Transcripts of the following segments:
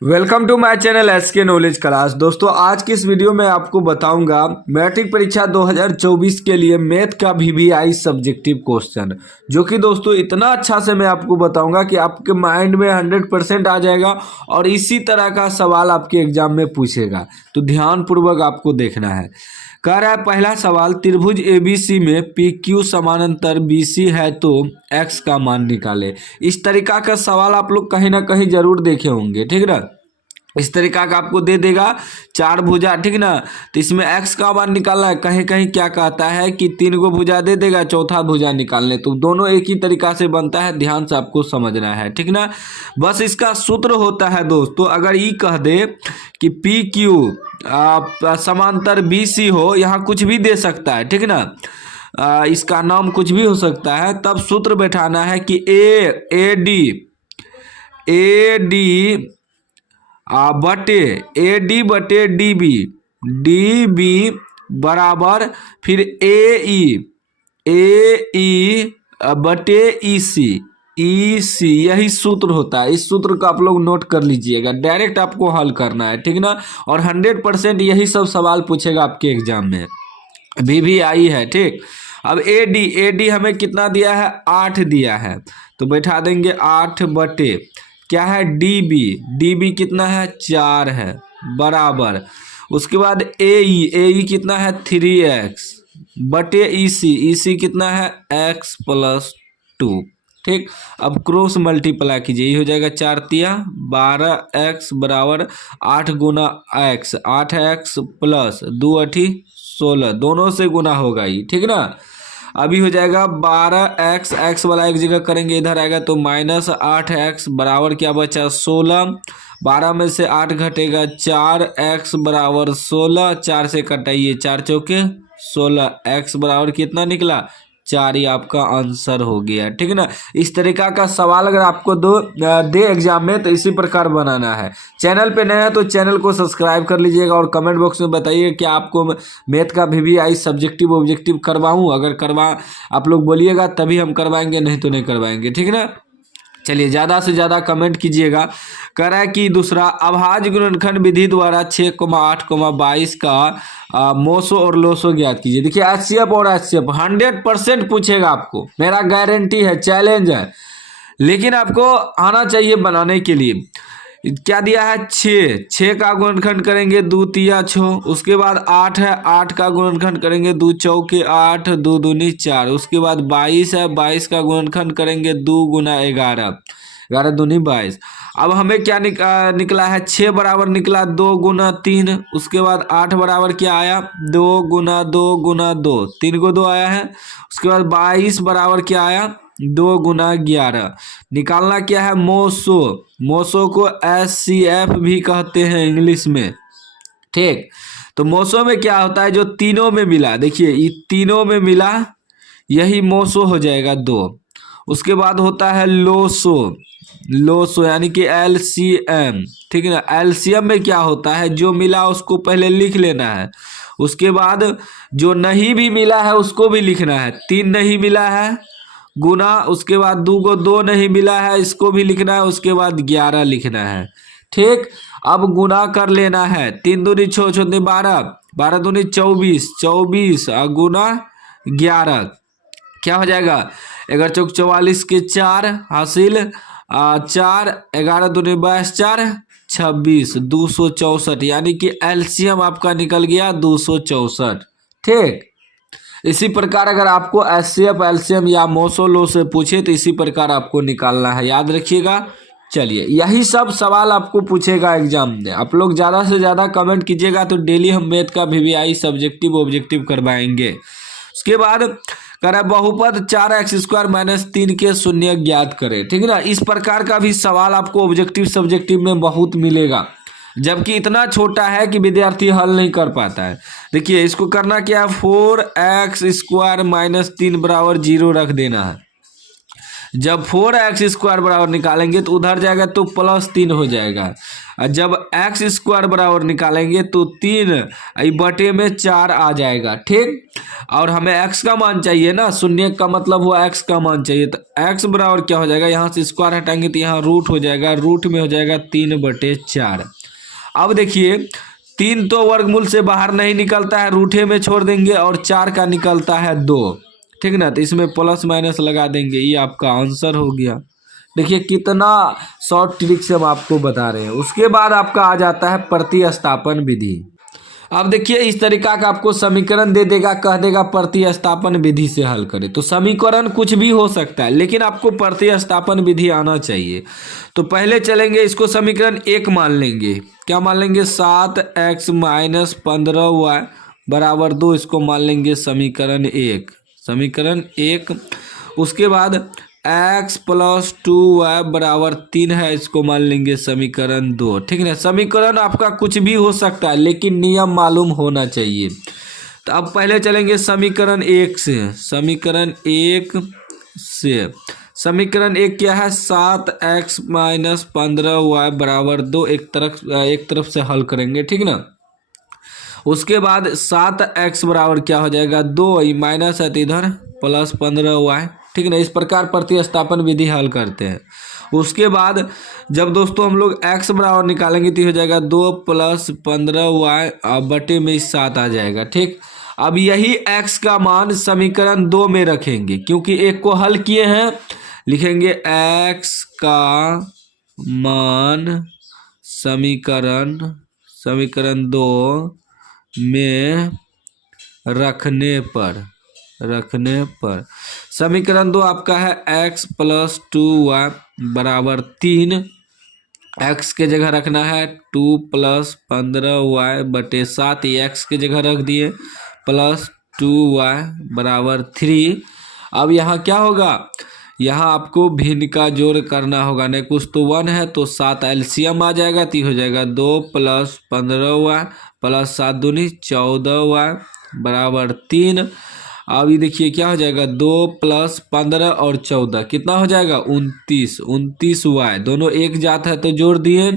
Welcome to my channel SK knowledge class. दोस्तों आज की इस वीडियो में आपको बताऊंगा मैट्रिक परीक्षा 2024 के लिए मैथ का वीवीआई सब्जेक्टिव क्वेश्चन, जो कि दोस्तों इतना अच्छा से मैं आपको बताऊंगा कि आपके माइंड में 100% आ जाएगा और इसी तरह का सवाल आपके एग्जाम में पूछेगा। तो ध्यानपूर्वक आपको देखना है। कह रहा है पहला सवाल, त्रिभुज एबीसी में पी क्यू समानांतर बीसी है तो एक्स का मान निकाले। इस तरीका का सवाल आप लोग कहीं ना कहीं जरूर देखे होंगे, ठीक ना। इस तरीका का आपको दे देगा चार भुजा, ठीक ना। तो इसमें एक्स का मान निकालना है। कहीं कहीं क्या कहता है कि तीन गो भुजा दे देगा, चौथा भुजा निकालने। तो दोनों एक ही तरीका से बनता है, ध्यान से आपको समझना है, ठीक ना। बस इसका सूत्र होता है दोस्तों, अगर ये कह दे कि पी क्यू समांतर बी सी हो, यहाँ कुछ भी दे सकता है, ठीक ना। इसका नाम कुछ भी हो सकता है। तब सूत्र बैठाना है कि ए डी बटे ए डी बी बराबर फिर ए ई बटे ई सी, यही सूत्र होता है। इस सूत्र को आप लोग नोट कर लीजिएगा, डायरेक्ट आपको हल करना है, ठीक ना। और 100% यही सब सवाल पूछेगा आपके एग्जाम में, वीवीआई है, ठीक। अब ए डी हमें कितना दिया है, 8 दिया है। तो बैठा देंगे 8 बटे क्या है, डी बी कितना है, 4 है, बराबर। उसके बाद ए ई कितना है, 3x बटे ई सी कितना है, x + 2, ठीक। अब क्रॉस मल्टीप्लाई कीजिए, ये हो जाएगा 4 तिया 12x बराबर 8 गुना x, 8x + 2 × 16, दोनों से गुना होगा ये, ठीक ना। अभी हो जाएगा 12x, x वाला एक जगह करेंगे, इधर आएगा तो -8x बराबर क्या बचा, 16। 12 में से 8 घटेगा 4x बराबर 16, 4 से कटाइए, 4 चौके 16, x बराबर कितना निकला, 4। ही आपका आंसर हो गया, ठीक ना। इस तरीका का सवाल अगर आपको दे एग्जाम में तो इसी प्रकार बनाना है। चैनल पे नया है तो चैनल को सब्सक्राइब कर लीजिएगा और कमेंट बॉक्स में बताइए कि आपको मैथ का वीवीआई सब्जेक्टिव ऑब्जेक्टिव करवाऊं। अगर आप लोग बोलिएगा तभी हम करवाएंगे, नहीं तो नहीं करवाएंगे, ठीक ना। चलिए ज़्यादा से ज़्यादा कमेंट कीजिएगा। कह रहा है कि दूसरा, अभाज्य गुणनखंड विधि द्वारा 6,8,22 का मोसो और लोसो ज्ञात कीजिए। देखिए एचसीएफ और एचसीएफ 100% पूछेगा आपको, मेरा गारंटी है, चैलेंज है। लेकिन आपको आना चाहिए बनाने के लिए। क्या दिया है, 6 का गुणनखंड करेंगे 2 तिया 6। उसके बाद 8 है, 8 का गुणनखंड करेंगे 2 चौके 8, 2 दूनी 4। उसके बाद 22 है, 22 का गुणनखंड करेंगे 2 गुना 11, 11 दूनी 22। अब हमें क्या निकला है, 6 बराबर निकला 2 गुना 3। उसके बाद 8 बराबर क्या आया, 2 गुना 2 गुना 2, 3 को 2 आया है। उसके बाद 22 बराबर क्या आया, 2 गुना 11। निकालना क्या है, मोसो को एचसीएफ भी कहते हैं इंग्लिश में, ठीक। तो मोसो में क्या होता है, जो तीनों में मिला, देखिए ये तीनों में मिला, यही मोसो हो जाएगा 2। उसके बाद होता है लोसो यानी कि एलसीएम, ठीक है ना। एलसीएम में क्या होता है, जो मिला उसको पहले लिख लेना है, उसके बाद जो नहीं भी मिला है उसको भी लिखना है। 3 नहीं मिला है गुना, उसके बाद 2 को 2 नहीं मिला है, इसको भी लिखना है, उसके बाद 11 लिखना है, ठीक। अब गुना कर लेना है, 3 दूनी 6, 6 दूनी 12, 12 दूनी 24, 24 गुना 11 क्या हो जाएगा, 11 चौक 44 के 4 हासिल 4, 11 दूनी 22, 4 26, 264, यानी कि एलसीएम आपका निकल गया 264, ठीक। इसी प्रकार अगर आपको एचसीएफ एलसीएम या मोसो लो से पूछे तो इसी प्रकार आपको निकालना है, याद रखिएगा। चलिए यही सब सवाल आपको पूछेगा एग्जाम में। आप लोग ज़्यादा से ज़्यादा कमेंट कीजिएगा तो डेली हम मैथ का वीवीआई सब्जेक्टिव ऑब्जेक्टिव करवाएंगे। उसके बाद कह रहा है बहुपद 4x² - 3 के शून्य ज्ञात करें, ठीक है ना। इस प्रकार का भी सवाल आपको ऑब्जेक्टिव सब्जेक्टिव में बहुत मिलेगा, जबकि इतना छोटा है कि विद्यार्थी हल नहीं कर पाता है। देखिए इसको करना क्या है, 4x² - 3 बराबर 0 रख देना है। जब 4x² बराबर निकालेंगे तो उधर जाएगा तो +3 हो जाएगा। जब एक्स स्क्वायर बराबर निकालेंगे तो 3 बटे में 4 आ जाएगा। ठीक, और हमें एक्स का मान चाहिए ना, शून्य का मतलब हुआ एक्स का मान चाहिए। तो एक्स बराबर क्या हो जाएगा, यहाँ से स्क्वायर हटाएंगे तो यहाँ रूट हो जाएगा, रूट में हो जाएगा 3/4। अब देखिए 3 तो वर्गमूल से बाहर नहीं निकलता है, रूठे में छोड़ देंगे, और 4 का निकलता है 2। ठीक ना, तो इसमें प्लस माइनस लगा देंगे, ये आपका आंसर हो गया। देखिए कितना शॉर्ट ट्रिक से हम आपको बता रहे हैं। उसके बाद आपका आ जाता है प्रतिस्थापन विधि। अब देखिए इस तरीका का आपको समीकरण दे देगा, कह देगा प्रतिस्थापन विधि से हल करें। तो समीकरण कुछ भी हो सकता है, लेकिन आपको प्रतिस्थापन विधि आना चाहिए। तो पहले चलेंगे, इसको समीकरण 1 मान लेंगे। क्या मान लेंगे, 7x - 15y बराबर 2, इसको मान लेंगे समीकरण 1। समीकरण 1। उसके बाद x + 2y बराबर 3 है, इसको मान लेंगे समीकरण 2। ठीक है, समीकरण आपका कुछ भी हो सकता है, लेकिन नियम मालूम होना चाहिए। तो अब पहले चलेंगे समीकरण 1 से। समीकरण 1 से समीकरण 1 क्या है, 7x - 15y बराबर 2, एक तरफ से हल करेंगे। ठीक ना, उसके बाद 7x बराबर क्या हो जाएगा, 2, माइनस है तो इधर प्लस 15y। ठीक है ना, इस प्रकार प्रतिस्थापन विधि हल करते हैं। उसके बाद जब दोस्तों हम लोग x बराबर निकालेंगे तो हो जाएगा 2 + 15y बटे में 7 आ जाएगा। ठीक, अब यही x का मान समीकरण 2 में रखेंगे, क्योंकि एक को हल किए हैं। लिखेंगे x का मान समीकरण 2 में रखने पर समीकरण 2 आपका है x + 2y बराबर 3। x के जगह रखना है 2 + 15y बटे 7, x के जगह रख दिए, प्लस 2y बराबर 3। अब यहाँ क्या होगा, यहाँ आपको भिन्न का जोड़ करना होगा, नहीं कुछ तो 1 है तो 7 एलसीएम आ जाएगा, तो हो जाएगा 2 + 15y प्लस 7 दूनी 14y बराबर 3। अब ये देखिए क्या हो जाएगा, 2 + 15 और 14 कितना हो जाएगा, 29y, दोनों एक जात है तो जोड़ दिए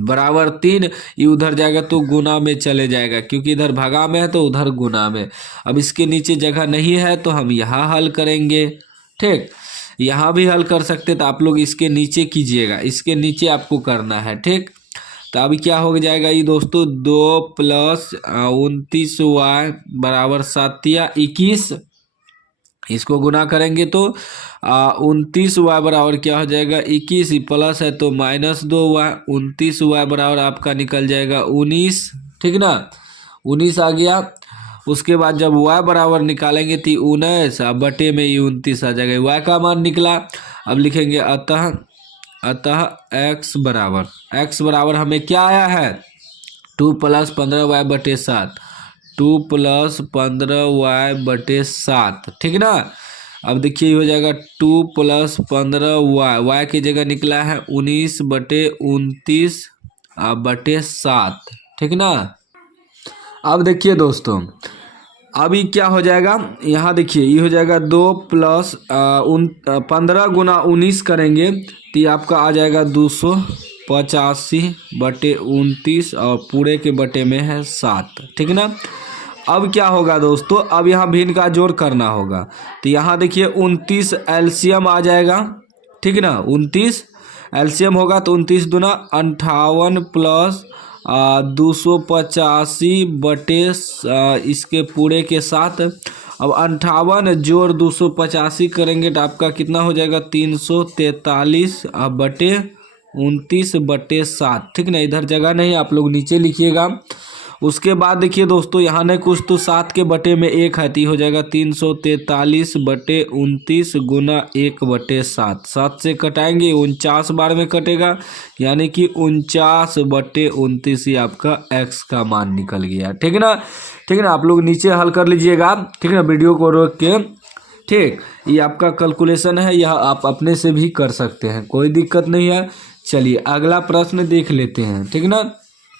बराबर 3। ये उधर जाएगा तो गुना में चले जाएगा, क्योंकि इधर भागा में है तो उधर गुना में। अब इसके नीचे जगह नहीं है तो हम यहाँ हल करेंगे। ठीक, यहाँ भी हल कर सकते, तो आप लोग इसके नीचे कीजिएगा, इसके नीचे आपको करना है। ठीक, तो अभी क्या हो जाएगा ये दोस्तों, 2 + 29y बराबर 7 या 21। इसको गुना करेंगे तो 29y बराबर क्या हो जाएगा, 21, प्लस है तो -2y, 29y बराबर आपका निकल जाएगा 19। ठीक ना, 19 आ गया। उसके बाद जब y बराबर निकालेंगे तो 19 बटे में ये 29 आ जाएगा, y का मान निकला। अब लिखेंगे अतः x बराबर हमें क्या आया है, 2 + 15y बटे 7, 2 + 15y बटे 7। ठीक ना, अब देखिए हो जाएगा 2 + 15y की जगह निकला है 19 बटे 29 बटे 7। ठीक ना, अब देखिए दोस्तों अभी क्या हो जाएगा, यहाँ देखिए ये हो जाएगा 2 + 15 गुना 19 करेंगे तो ये आपका आ जाएगा 285 बटे 29 और पूरे के बटे में है 7। ठीक ना, अब क्या होगा दोस्तों, अब यहाँ भिन्न का जोड़ करना होगा। तो यहाँ देखिए 29 एलसीएम आ जाएगा। ठीक ना, 29 एलसीएम होगा तो 29 दूना 58 प्लस 285 बटे इसके पूरे के साथ। अब 58 जोड़ 285 करेंगे तो आपका कितना हो जाएगा, 343 बटे 29 बटे 7। ठीक ना, इधर जगह नहीं, आप लोग नीचे लिखिएगा। उसके बाद देखिए दोस्तों यहाँ नहीं कुछ तो 7 के बटे में 1 है, तो हो जाएगा 343 बटे 29 गुना 1 बटे 7। 7 से कटाएंगे 49 बार में कटेगा, यानी कि 49 बटे 29 ही आपका x का मान निकल गया। ठीक ना, आप लोग नीचे हल कर लीजिएगा। ठीक ना, वीडियो को रोक के। ठीक, ये आपका कैलकुलेशन है, यह आप अपने से भी कर सकते हैं, कोई दिक्कत नहीं है। चलिए अगला प्रश्न देख लेते हैं। ठीक ना,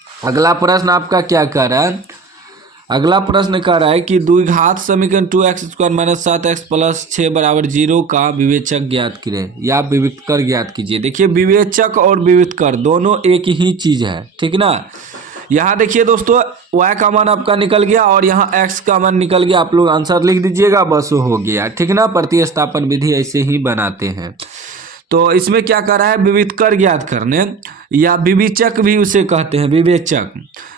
अगला प्रश्न आपका क्या कर रहा है, अगला प्रश्न कह रहा है कि द्विघात समीकरण 2x² - 7x + 6 = 0 का विवेचक ज्ञात करें या विविक्तर ज्ञात कीजिए। देखिए विवेचक और विविक्तर दोनों एक ही चीज है, ठीक ना। यहाँ देखिए दोस्तों y का मान आपका निकल गया और यहाँ x का मान निकल गया, आप लोग आंसर लिख दीजिएगा, बस हो गया, ठीक ना। प्रतिस्थापन विधि ऐसे ही बनाते हैं। तो इसमें क्या कर रहा है, विविक्तर ज्ञात करने या विवेचक भी उसे कहते हैं, विवेचक।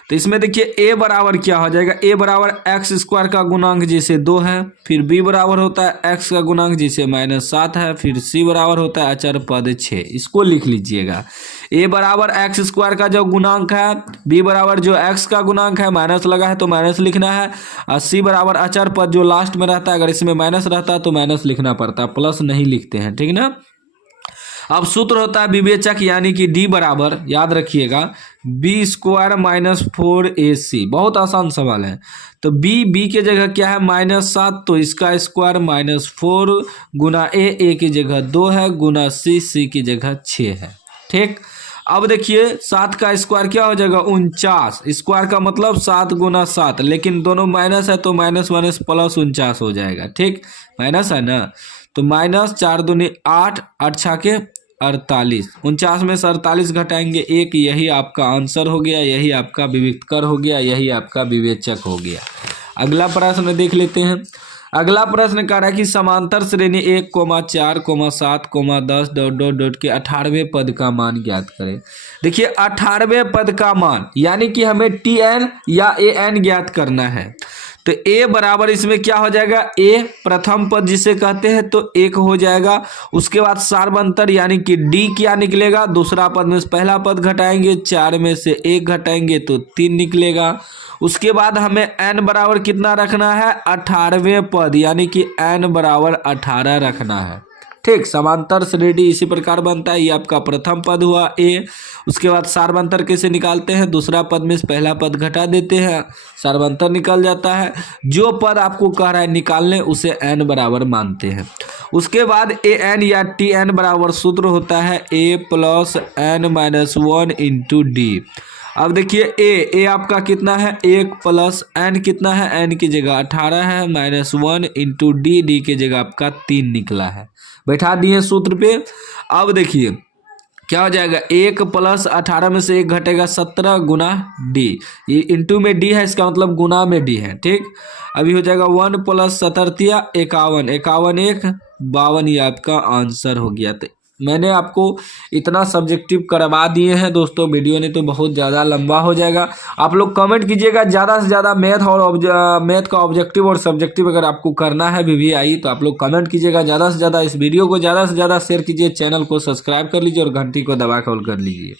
तो इसमें देखिए a बराबर क्या हो जाएगा, a बराबर x² का गुणांक जैसे 2 है, फिर b बराबर होता है x का गुणांक जैसे -7 है, फिर c बराबर होता है अचर पद 6। इसको लिख लीजिएगा, a बराबर x² का जो गुणांक है, b बराबर जो x का गुणांक है, माइनस लगा है तो माइनस लिखना है, और c बराबर अचर पद जो लास्ट में रहता है, अगर इसमें माइनस रहता है तो माइनस लिखना पड़ता है, प्लस नहीं लिखते हैं, ठीक ना। अब सूत्र होता है विवेचक यानी कि d बराबर, याद रखिएगा, b² - 4ac। बहुत आसान सवाल है। तो b के जगह क्या है -7, तो इसका स्क्वायर -4 गुना a की जगह 2 है, गुना c की जगह 6 है, ठीक। अब देखिए 7 का स्क्वायर क्या हो जाएगा 49, स्क्वायर का मतलब 7 गुना 7, लेकिन दोनों माइनस है तो माइनस प्लस 49 हो जाएगा, ठीक, माइनस है ना। तो -4 दूनी 8, 8 छाके 48, 49 में से 48 घटाएंगे 1, यही आपका आंसर हो गया, यही आपका विविक्तर हो गया, यही आपका विवेचक हो गया। अगला प्रश्न देख लेते हैं। अगला प्रश्न कह रहा है कि समांतर श्रेणी 1, 4, 7, 10 ... के 18वें पद का मान ज्ञात करें। देखिए 18वें पद का मान यानी कि हमें tn या an ज्ञात करना है। तो a बराबर इसमें क्या हो जाएगा, a प्रथम पद जिसे कहते हैं तो 1 हो जाएगा। उसके बाद सार्वंतर यानी कि d क्या निकलेगा, दूसरा पद में से पहला पद घटाएंगे, 4 में से 1 घटाएंगे तो 3 निकलेगा। उसके बाद हमें n बराबर कितना रखना है, 18वें पद यानी कि n बराबर 18 रखना है, ठीक। समांतर श्रेणी इसी प्रकार बनता है, ये आपका प्रथम पद हुआ a। उसके बाद सार्वंतर कैसे निकालते हैं, दूसरा पद में से पहला पद घटा देते हैं, सार्वंतर निकल जाता है। जो पद आपको कह रहा है निकालने उसे n बराबर मानते हैं। उसके बाद an या tn बराबर सूत्र होता है a + n - 1 × d। अब देखिए a आपका कितना है 1 + n कितना है, n की जगह 18 है, -1 × d की जगह आपका 3 निकला है, बैठा दिए सूत्र पे। अब देखिए क्या हो जाएगा, 1 + 18 में से 1 घटेगा 17 गुना d, ये इंटू में d है, इसका मतलब गुना में d है, ठीक। अभी हो जाएगा 1 + 17 = 51, 51 1 52, ये आपका आंसर हो गया। तो मैंने आपको इतना सब्जेक्टिव करवा दिए हैं दोस्तों, वीडियो ने तो बहुत ज़्यादा लंबा हो जाएगा। आप लोग कमेंट कीजिएगा ज़्यादा से ज़्यादा मैथ का ऑब्जेक्टिव और सब्जेक्टिव अगर आपको करना है VVI तो आप लोग कमेंट कीजिएगा ज़्यादा से ज़्यादा। इस वीडियो को ज़्यादा से ज़्यादा शेयर कीजिए, चैनल को सब्सक्राइब कर लीजिए और घंटी को दबा कर ऑल कर लीजिए।